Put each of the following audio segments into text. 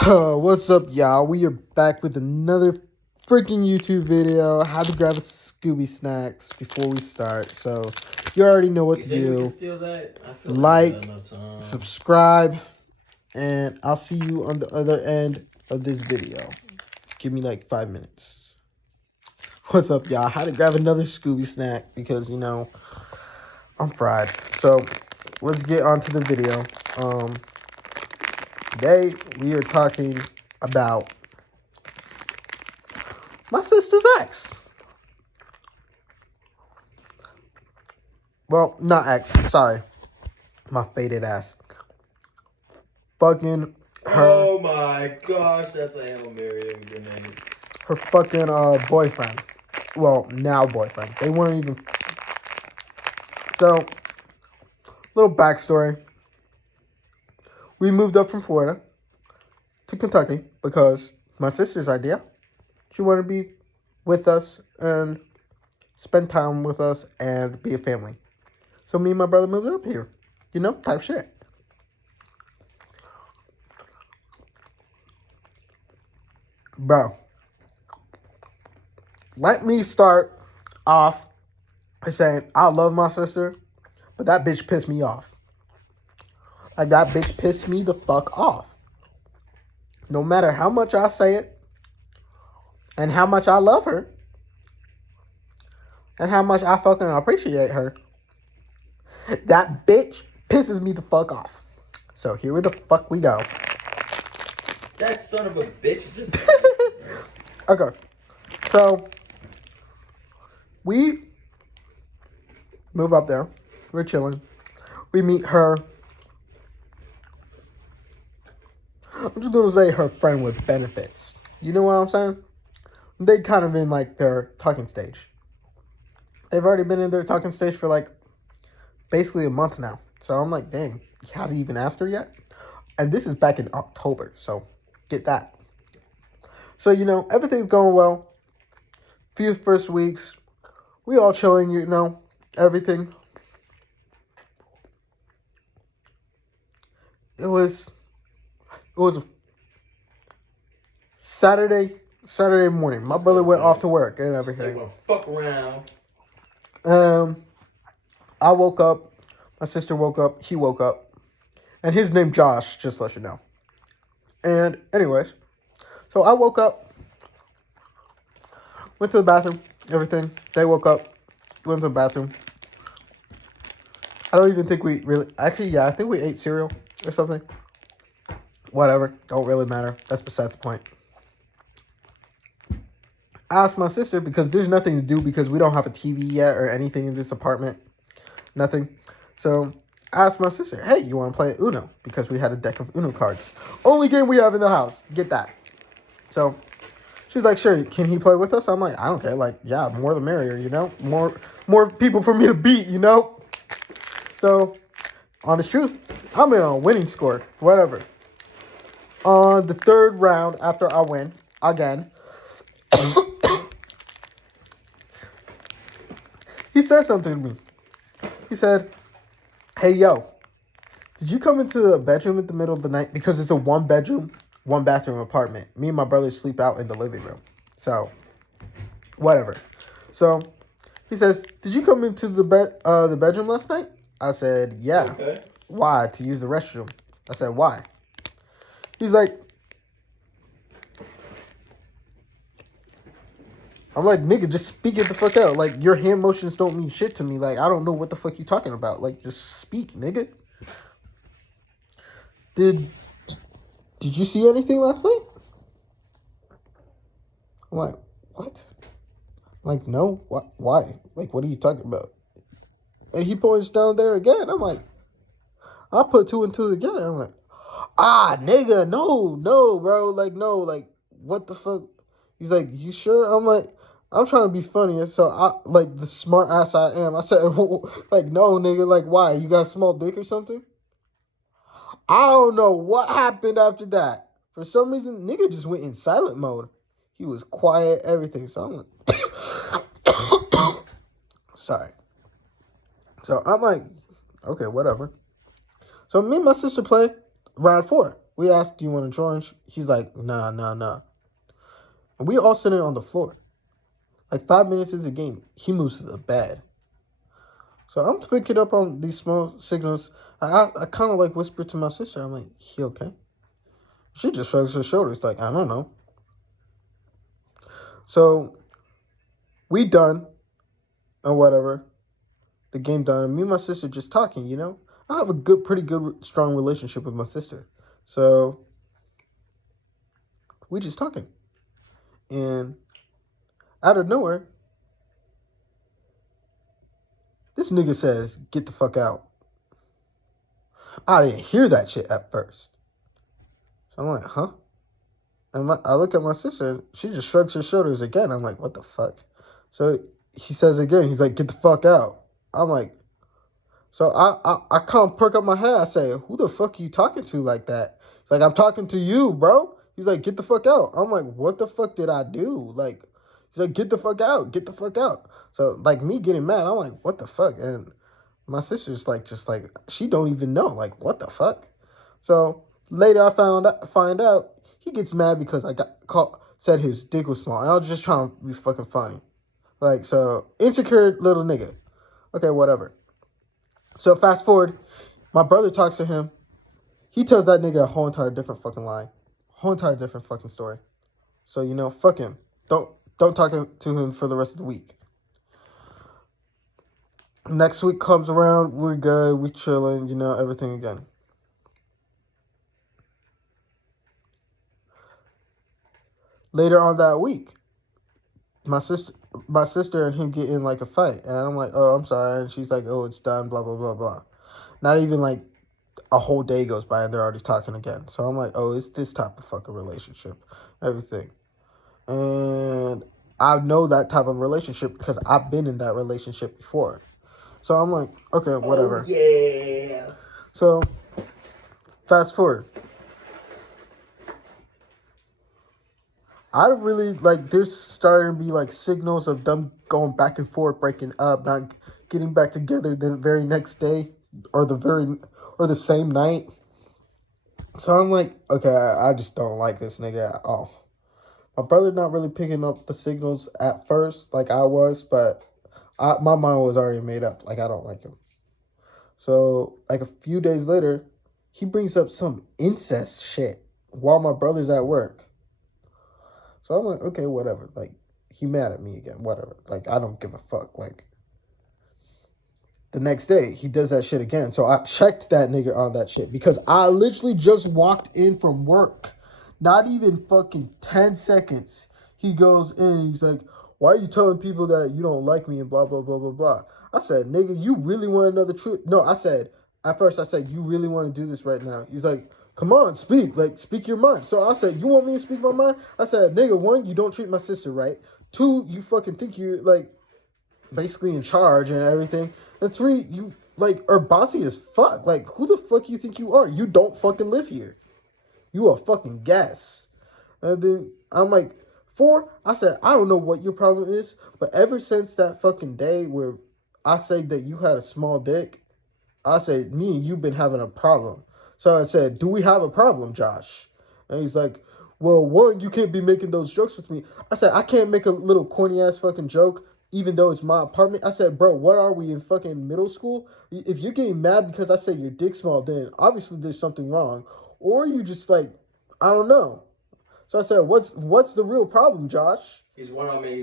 What's up, y'all? We are back with another freaking YouTube video. How to grab a Scooby Snacks before we start. So, you already know what to do. Like, subscribe, and I'll see you on the other end of this video. Give me like 5 minutes. What's up, y'all? How to grab another Scooby Snack because, I'm fried. So, let's get on to the video. Today, we are talking about my sister's ex. Well, not ex. Sorry. My faded ass. Fucking her. Oh my gosh, that's a Hail Mary grenade. Her fucking boyfriend. Well, now boyfriend. They weren't even. So, little backstory. We moved up from Florida to Kentucky because my sister's idea. She wanted to be with us and spend time with us and be a family. So me and my brother moved up here. Type shit. Bro. Let me start off by saying I love my sister, but that bitch pissed me off. Like, that bitch pissed me the fuck off. No matter how much I say it, and how much I love her, and how much I fucking appreciate her, that bitch pisses me the fuck off. So here the fuck we go. That son of a bitch just... Okay. So, we move up there. We're chilling. We meet her. I'm just going to say her friend with benefits. You know what I'm saying? They kind of in like their talking stage. They've already been in their talking stage for like basically a month now. So I'm like, dang, has he even asked her yet? And this is back in October. So get that. So, everything's going well. Few first weeks. We all chilling, everything. It was a Saturday morning. My brother went off to work and everything. Fuck around. I woke up. My sister woke up. He woke up. And his name Josh, just to let you know. And anyways, so I woke up. Went to the bathroom. Everything. They woke up. Went to the bathroom. I don't even think we really... Actually, yeah, I think we ate cereal or something. Whatever. Don't really matter. That's besides the point. I asked my sister because there's nothing to do because we don't have a TV yet or anything in this apartment. Nothing. So I asked my sister, hey, you want to play Uno? Because we had a deck of Uno cards. Only game we have in the house. Get that. So she's like, sure, can he play with us? I'm like, I don't care. Like, yeah, more the merrier, More people for me to beat, So, honest truth, I'm in a winning score. Whatever. On the third round, after I win, again, he said something to me. He said, hey, yo, did you come into the bedroom in the middle of the night? Because it's a one-bedroom, one-bathroom apartment. Me and my brother sleep out in the living room. So, whatever. So, he says, did you come into the bedroom last night? I said, yeah. Okay. Why? To use the restroom. I said, why? He's like, I'm like, nigga, just speak it the fuck out. Like, your hand motions don't mean shit to me. Like, I don't know what the fuck you talking about. Like, just speak, nigga. Did you see anything last night? I'm like, what? I'm like, no. What? Why? Like, what are you talking about? And he points down there again. I'm like, I put two and two together. I'm like, nigga, no, bro. Like, no, like, what the fuck? He's like, you sure? I'm like, I'm trying to be funny. So, like, the smart ass I am, I said, like, no, nigga, like, why? You got a small dick or something? I don't know what happened after that. For some reason, nigga just went in silent mode. He was quiet, everything. So, I'm like, sorry. So, I'm like, okay, whatever. So, me and my sister play round 4. We asked, do you want to join? He's like, nah. And we all sitting on the floor. Like 5 minutes into the game, he moves to the bed. So I'm picking up on these small signals. I kind of like whisper to my sister. I'm like, he okay? She just shrugs her shoulders like, I don't know. So we done and whatever. The game done. And me and my sister just talking, you know? I have a pretty good, strong relationship with my sister. So we just talking. And out of nowhere, this nigga says, get the fuck out. I didn't hear that shit at first. So I'm like, huh? And I look at my sister, and she just shrugs her shoulders again. I'm like, what the fuck? So he says again, he's like, get the fuck out. I'm like, so I kind of perk up my head. I say, who the fuck are you talking to like that? He's like, I'm talking to you, bro. He's like, get the fuck out. I'm like, what the fuck did I do? Like, he's like, get the fuck out. Get the fuck out. So, like, me getting mad, I'm like, what the fuck? And my sister's like, just like, she don't even know. Like, what the fuck? So, later I find out he gets mad because I got caught, said his dick was small. And I was just trying to be fucking funny. Like, so, insecure little nigga. Okay, whatever. So, fast forward, my brother talks to him. He tells that nigga a whole entire different fucking lie. Whole entire different fucking story. So, you know, fuck him. Don't talk to him for the rest of the week. Next week comes around, we're good, we chilling, you know, everything again. Later on that week, my sister and him get in like a fight, and I'm like, oh, I'm sorry, and she's like, oh, it's done, blah blah blah blah. Not even like a whole day goes by and they're already talking again. So I'm like, oh, it's this type of fucking relationship, everything. And I know that type of relationship because I've been in that relationship before. So I'm like, okay, whatever. Oh, yeah. So, fast forward. I really, like, there's starting to be, like, signals of them going back and forth, breaking up, not getting back together the very next day or the same night. So I'm like, okay, I just don't like this nigga at all. My brother not really picking up the signals at first like I was, but my mind was already made up. Like, I don't like him. So, like, a few days later, he brings up some incest shit while my brother's at work. So I'm like, okay, whatever. Like, he mad at me again, whatever. Like, I don't give a fuck. Like, the next day, he does that shit again. So I checked that nigga on that shit because I literally just walked in from work. Not even fucking 10 seconds. He goes in and he's like, why are you telling people that you don't like me and blah, blah, blah, blah, blah. I said, nigga, you really want to know the truth? No, at first I said, you really want to do this right now? He's like, come on, speak. Like, speak your mind. So I said, you want me to speak my mind? I said, nigga, 1, you don't treat my sister right. 2, you fucking think you're, like, basically in charge and everything. And 3, you, like, are bossy as fuck. Like, who the fuck you think you are? You don't fucking live here. You a fucking guest. And then I'm like, 4, I said, I don't know what your problem is, but ever since that fucking day where I said that you had a small dick, I said, me and you been having a problem. So I said, do we have a problem, Josh? And he's like, well, 1, you can't be making those jokes with me. I said, I can't make a little corny ass fucking joke even though it's my apartment. I said, bro, what are we in fucking middle school? If you're getting mad because I said your dick's small, then obviously there's something wrong. Or you just like, I don't know. So I said, what's the real problem, Josh? He's one on me.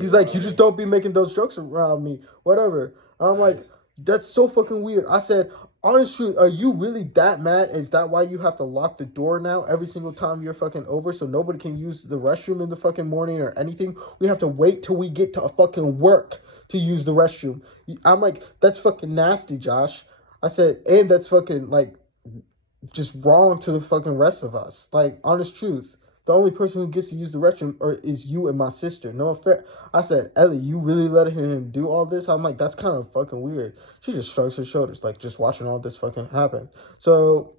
He's like, you just don't be making those jokes around me, whatever. I'm like, that's so fucking weird. I said, honestly, are you really that mad? Is that why you have to lock the door now every single time you're fucking over so nobody can use the restroom in the fucking morning or anything? We have to wait till we get to fucking work to use the restroom. I'm like, that's fucking nasty, Josh. I said, and that's fucking, like, just wrong to the fucking rest of us. Like, honest truth. The only person who gets to use the restroom is you and my sister. No affair. I said, Ellie, you really letting him do all this? I'm like, that's kind of fucking weird. She just shrugs her shoulders, like, just watching all this fucking happen. So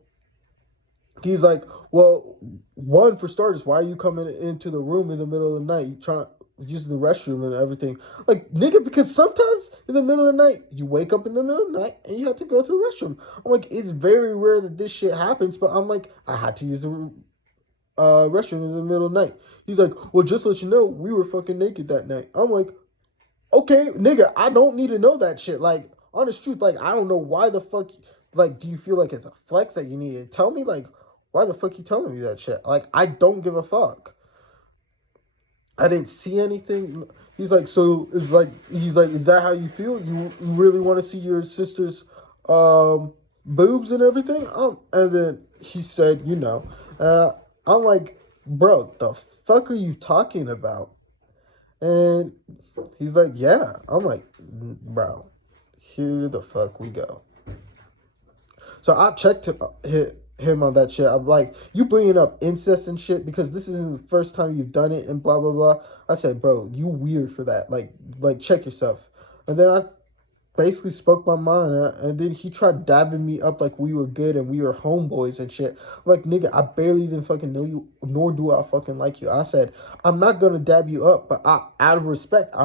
he's like, well, 1, for starters, why are you coming into the room in the middle of the night? You trying to, using the restroom and everything. Like, nigga, because sometimes in the middle of the night, you wake up in the middle of the night and you have to go to the restroom. I'm like, it's very rare that this shit happens, but I'm like, I had to use the restroom in the middle of the night. He's like, well, just to let you know, we were fucking naked that night. I'm like, okay, nigga, I don't need to know that shit. Like, honest truth, like, I don't know why the fuck, like, do you feel like it's a flex that you need to tell me? Like, why the fuck you telling me that shit? Like, I don't give a fuck. I didn't see anything. He's like, so it's like, he's like, is that how you feel? You really want to see your sister's boobs and everything? And then he said, I'm like, bro, the fuck are you talking about? And he's like, yeah. I'm like, bro, here the fuck we go. So I checked him on that shit. I'm like, you bringing up incest and shit because this isn't the first time you've done it and blah, blah, blah. I said, bro, you weird for that. Like check yourself. And then I basically spoke my mind, and then he tried dabbing me up like we were good and we were homeboys and shit. I'm like, nigga, I barely even fucking know you, nor do I fucking like you. I said, I'm not gonna dab you up, but out of respect,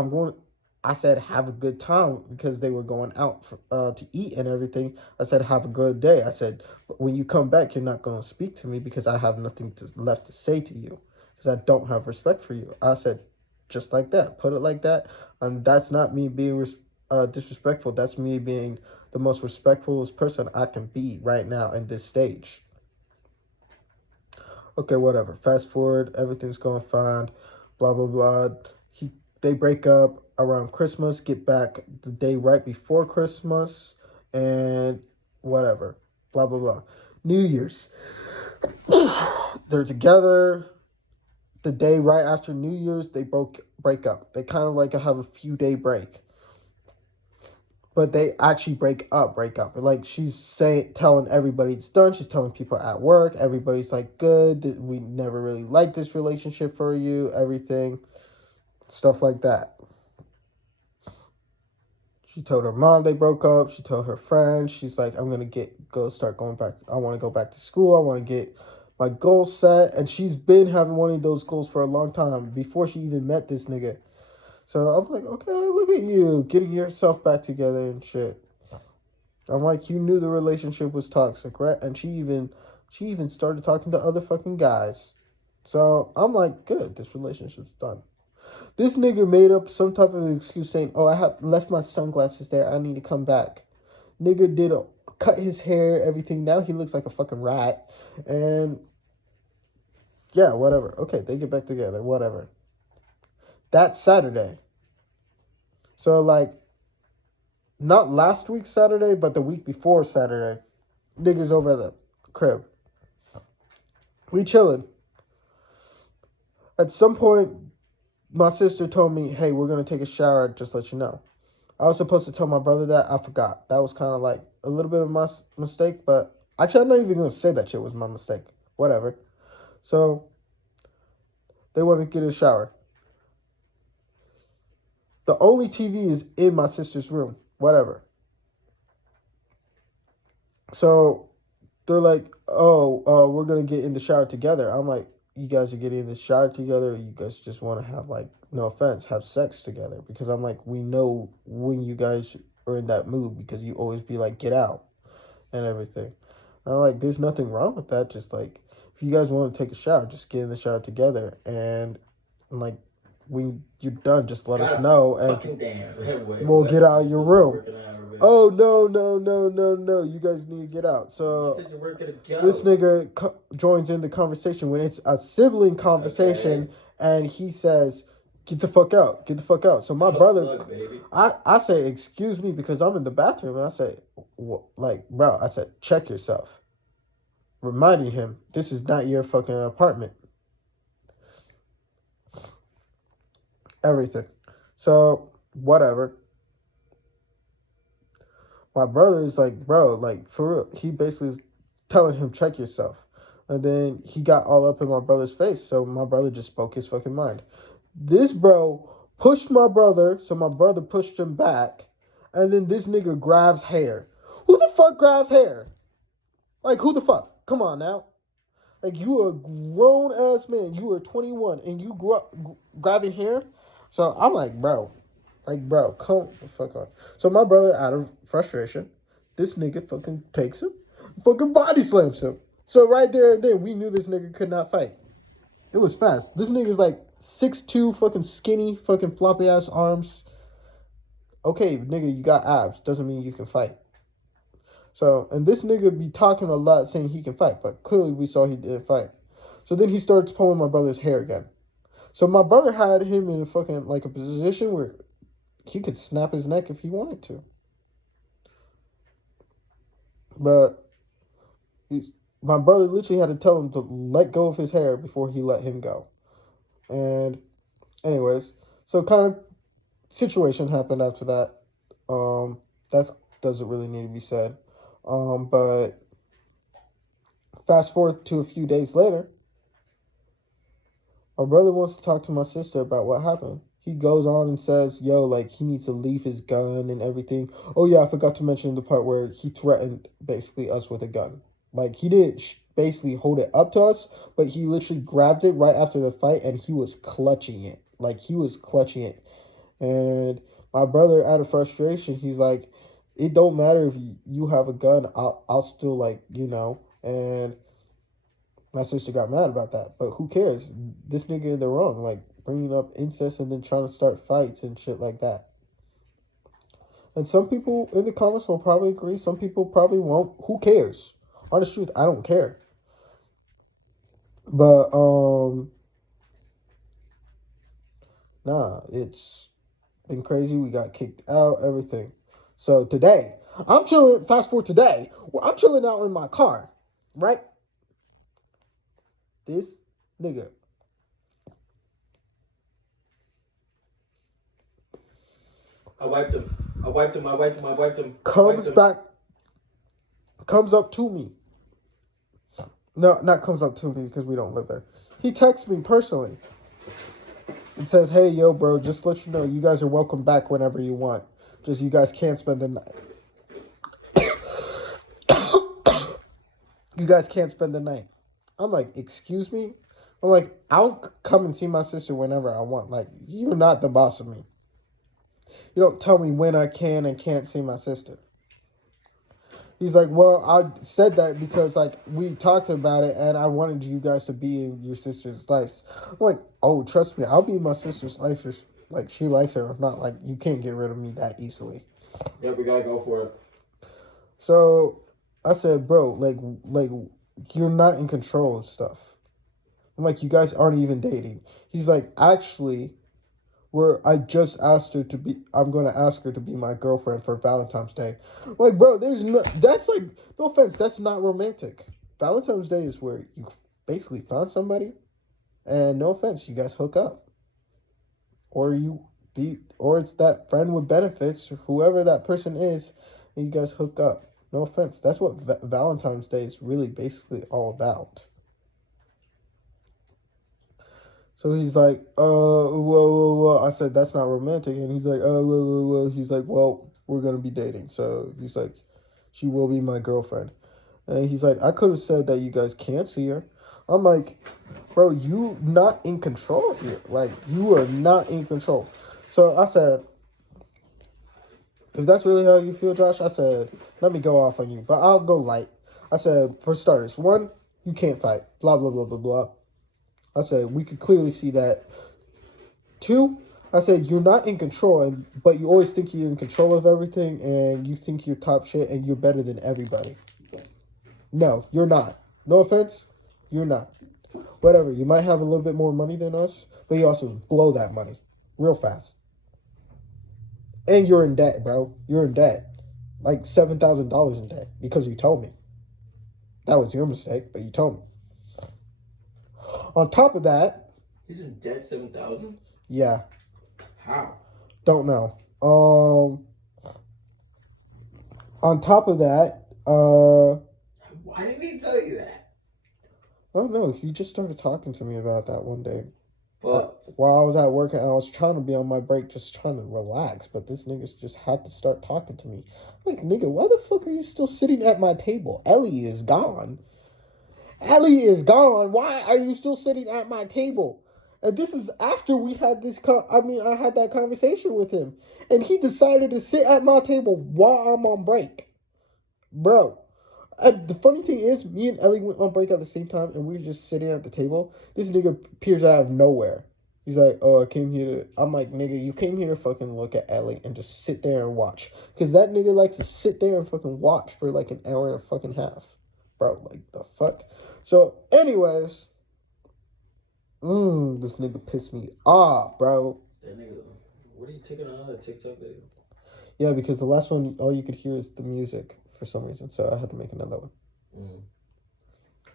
I said, have a good time because they were going out to eat and everything. I said, have a good day. I said, but when you come back, you're not going to speak to me because I have nothing left to say to you because I don't have respect for you. I said, just like that. Put it like that. And that's not me being disrespectful. That's me being the most respectful person I can be right now in this stage. Okay, whatever. Fast forward. Everything's going fine. Blah, blah, blah. They break up around Christmas, get back the day right before Christmas, and whatever. Blah, blah, blah. New Year's. They're together. The day right after New Year's, they break up. They kind of like have a few day break. But they actually break up. Like, she's telling everybody it's done. She's telling people at work. Everybody's like, good. We never really liked this relationship for you. Everything. Stuff like that. She told her mom they broke up. She told her friends. She's like, I'm going to start going back. I want to go back to school. I want to get my goals set. And she's been having one of those goals for a long time before she even met this nigga. So I'm like, okay, look at you getting yourself back together and shit. I'm like, you knew the relationship was toxic, right? And she even started talking to other fucking guys. So I'm like, good, this relationship's done. This nigga made up some type of excuse saying, oh, I have left my sunglasses there. I need to come back. Nigga cut his hair, everything. Now he looks like a fucking rat. And yeah, whatever. Okay, they get back together. Whatever. That's Saturday. So, like, not last week Saturday, but the week before Saturday. Niggas over at the crib. We chilling. At some point, my sister told me, hey, we're going to take a shower, just let you know. I was supposed to tell my brother that. I forgot. That was kind of like a little bit of my mistake, but actually, I'm not even going to say that shit was my mistake. Whatever. So, they want to get a shower. The only TV is in my sister's room. Whatever. So, they're like, oh, we're going to get in the shower together. I'm like, you guys are getting in the shower together, or you guys just want to have, like, no offense, have sex together? Because I'm like, we know when you guys are in that mood because you always be like, get out and everything. And I'm like, there's nothing wrong with that. Just like, if you guys want to take a shower, just get in the shower together. And like, when you're done, just let us know. And we'll get out of your room. Oh, no. You guys need to get out. So this nigga joins in the conversation when it's a sibling conversation. Okay. And he says, get the fuck out. So my brother, I say, excuse me, because I'm in the bathroom. And I say, like, bro, I said, check yourself. Reminding him, this is not your fucking apartment. Everything. So, whatever. My brother is like, bro, like, for real. He basically is telling him, check yourself. And then he got all up in my brother's face. So my brother just spoke his fucking mind. This bro pushed my brother. So my brother pushed him back. And then this nigga grabs hair. Who the fuck grabs hair? Like, who the fuck? Come on now. Like, you are a grown-ass man. You are 21. And you grabbing hair? So I'm like, bro, come the fuck on. So my brother, out of frustration, this nigga fucking takes him, fucking body slams him. So right there and then, we knew this nigga could not fight. It was fast. This nigga's like 6'2", fucking skinny, fucking floppy ass arms. Okay, nigga, you got abs. Doesn't mean you can fight. So, and this nigga be talking a lot saying he can fight, but clearly we saw he didn't fight. So then he starts pulling my brother's hair again. So my brother had him in a fucking, like, a position where he could snap his neck if he wanted to. But my brother literally had to tell him to let go of his hair before he let him go. And anyways, so kind of situation happened after that. That doesn't really need to be said. But fast forward to a few days later, my brother wants to talk to my sister about what happened. He goes on and says, yo, like, he needs to leave his gun and everything. Oh, yeah, I forgot to mention the part where he threatened, basically, us with a gun. Like, he didn't basically hold it up to us, but he literally grabbed it right after the fight, and he was clutching it. Like, he was clutching it. And my brother, out of frustration, he's like, it don't matter if you have a gun, I'll still, like, you know. And my sister got mad about that. But who cares? This nigga in the wrong. Like, bringing up incest and then trying to start fights and shit like that. And some people in the comments will probably agree. Some people probably won't. Who cares? Honest truth, I don't care. But, nah, it's been crazy. We got kicked out, everything. So today, I'm chilling, fast forward today, I'm chilling out in my car, right? This nigga I wiped him. comes back, comes up to me. No, not comes up to me because we don't live there. He texts me personally and says, hey, yo, bro, just to let you know, you guys are welcome back whenever you want. Just you guys can't spend the night. You guys can't spend the night. I'm like, excuse me? I'm like, I'll come and see my sister whenever I want. Like, you're not the boss of me. You don't tell me when I can and can't see my sister. He's like, well, I said that because, like, we talked about it and I wanted you guys to be in your sister's life. I'm like, oh, trust me, I'll be in my sister's life if, like, she likes it or not. Like, you can't get rid of me that easily. Yeah, we gotta go for it. So I said, bro, like you're not in control of stuff. I'm like, you guys aren't even dating. He's like, actually, I just asked her to be, I'm going to ask her to be my girlfriend for Valentine's Day. I'm like, bro, that's like, no offense, that's not romantic. Valentine's Day is where you basically found somebody, and no offense, you guys hook up. Or it's that friend with benefits, whoever that person is, and you guys hook up. No offense. That's what Valentine's Day is really basically all about. So he's like, well. I said, that's not romantic. And he's like, well. He's like, well, we're going to be dating. So he's like, she will be my girlfriend. And he's like, I could have said that you guys can't see her. I'm like, bro, you not in control here. Like, you are not in control. So I said, if that's really how you feel, Josh, I said, let me go off on you. But I'll go light. I said, for starters, 1, you can't fight. Blah, blah, blah, blah, blah. I said, we could clearly see that. 2, I said, you're not in control, but you always think you're in control of everything, and you think you're top shit, and you're better than everybody. No, you're not. No offense, you're not. Whatever, you might have a little bit more money than us, but you also blow that money real fast. And you're in debt, bro. You're in debt. Like $7,000 in debt because you told me. That was your mistake, but you told me. On top of that... He's in debt 7,000? Yeah. How? Don't know. On top of that, why didn't he tell you that? I don't know. He just started talking to me about that one day. But while I was at work and I was trying to be on my break, just trying to relax, but this nigga just had to start talking to me. I'm like, nigga, why the fuck are you still sitting at my table? Ellie is gone. Ellie is gone. Why are you still sitting at my table? And this is after we had this. I had that conversation with him, and he decided to sit at my table while I'm on break, bro. The funny thing is, me and Ellie went on break at the same time, and we were just sitting at the table. This nigga appears out of nowhere. He's like, "Oh, I came here to." I'm like, "Nigga, you came here to fucking look at Ellie and just sit there and watch." Because that nigga likes to sit there and fucking watch for like an hour and a fucking half. Bro, like, the fuck? So, anyways. This nigga pissed me off, bro. That nigga, what are you taking another TikTok video? Yeah, because the last one, all you could hear is the music for some reason. So I had to make another one.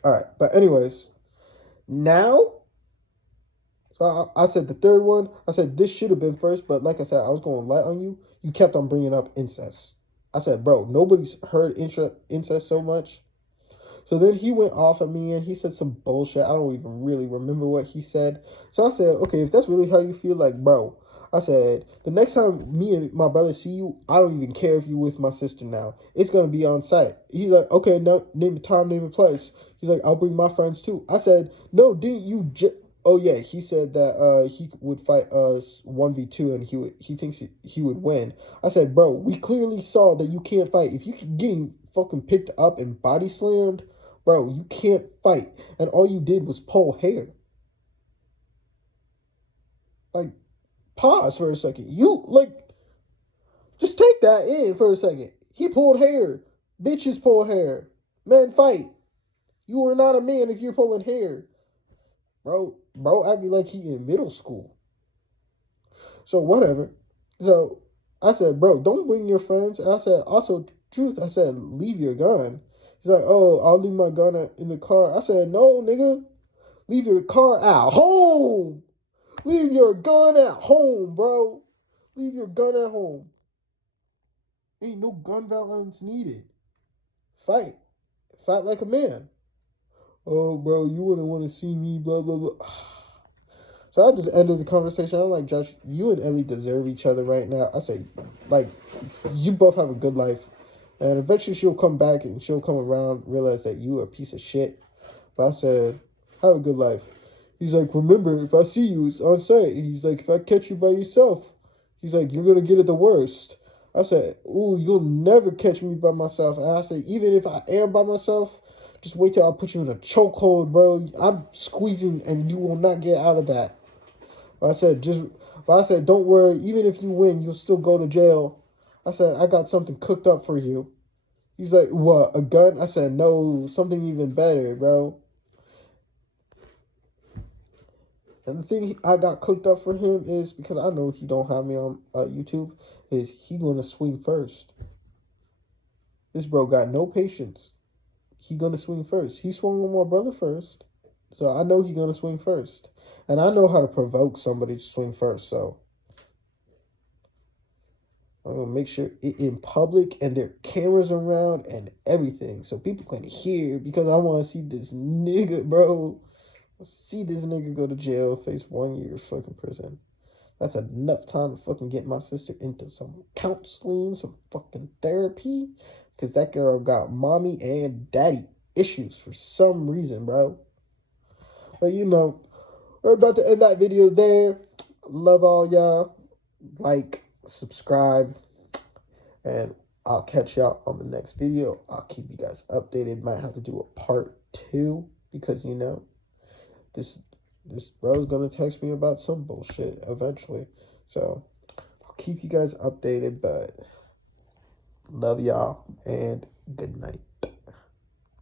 All right. But anyways, now... So I said the third one, I said this should have been first, but like I said, I was going light on you. You kept on bringing up incest. I said, bro, nobody's heard incest so much. So then he went off at me and he said some bullshit. I don't even really remember what he said. So I said, okay, if that's really how you feel, like, bro, I said, the next time me and my brother see you, I don't even care if you're with my sister now. It's going to be on site. He's like, okay, no, name a time, name a place. He's like, I'll bring my friends too. I said, no, didn't you oh yeah, he said that he would fight us 1v2 and he thinks he would win. I said, bro, we clearly saw that you can't fight. If you keep getting fucking picked up and body slammed, bro, you can't fight. And all you did was pull hair. Like, pause for a second. You, like, just take that in for a second. He pulled hair. Bitches pull hair. Men fight. You are not a man if you're pulling hair. Bro acting like he in middle school. So whatever. So I said, bro, don't bring your friends. And I said, also, truth, I said, leave your gun. He's like, oh, I'll leave my gun in the car. I said, no, nigga. Leave your car at home. Leave your gun at home, bro. Leave your gun at home. Ain't no gun violence needed. Fight. Fight like a man. Oh, bro, you wouldn't want to see me, blah, blah, blah. So I just ended the conversation. I'm like, Josh, you and Ellie deserve each other right now. I say, like, you both have a good life. And eventually she'll come back and she'll come around, realize that you are a piece of shit. But I said, have a good life. He's like, remember, if I see you, it's on site. He's like, if I catch you by yourself, he's like, you're going to get it the worst. I said, ooh, you'll never catch me by myself. And I said, even if I am by myself, just wait till I put you in a chokehold, bro. I'm squeezing and you will not get out of that. But I said, don't worry. Even if you win, you'll still go to jail. I said, I got something cooked up for you. He's like, what, a gun? I said, no, something even better, bro. And the thing I got cooked up for him is, because I know he don't have me on YouTube, is he gonna swing first. This bro got no patience. He gonna swing first. He swung on my brother first. So I know he gonna swing first. And I know how to provoke somebody to swing first, so I'm gonna make sure it in public and there are cameras around and everything so people can hear, because I wanna see this nigga, bro. See this nigga go to jail, face 1 year fucking prison. That's enough time to fucking get my sister into some counseling, some fucking therapy. Because that girl got mommy and daddy issues for some reason, bro. But you know, we're about to end that video there. Love all y'all. Like, subscribe. And I'll catch y'all on the next video. I'll keep you guys updated. Might have to do a part 2. Because, you know, this bro's gonna text me about some bullshit eventually. So I'll keep you guys updated, but love y'all and good night.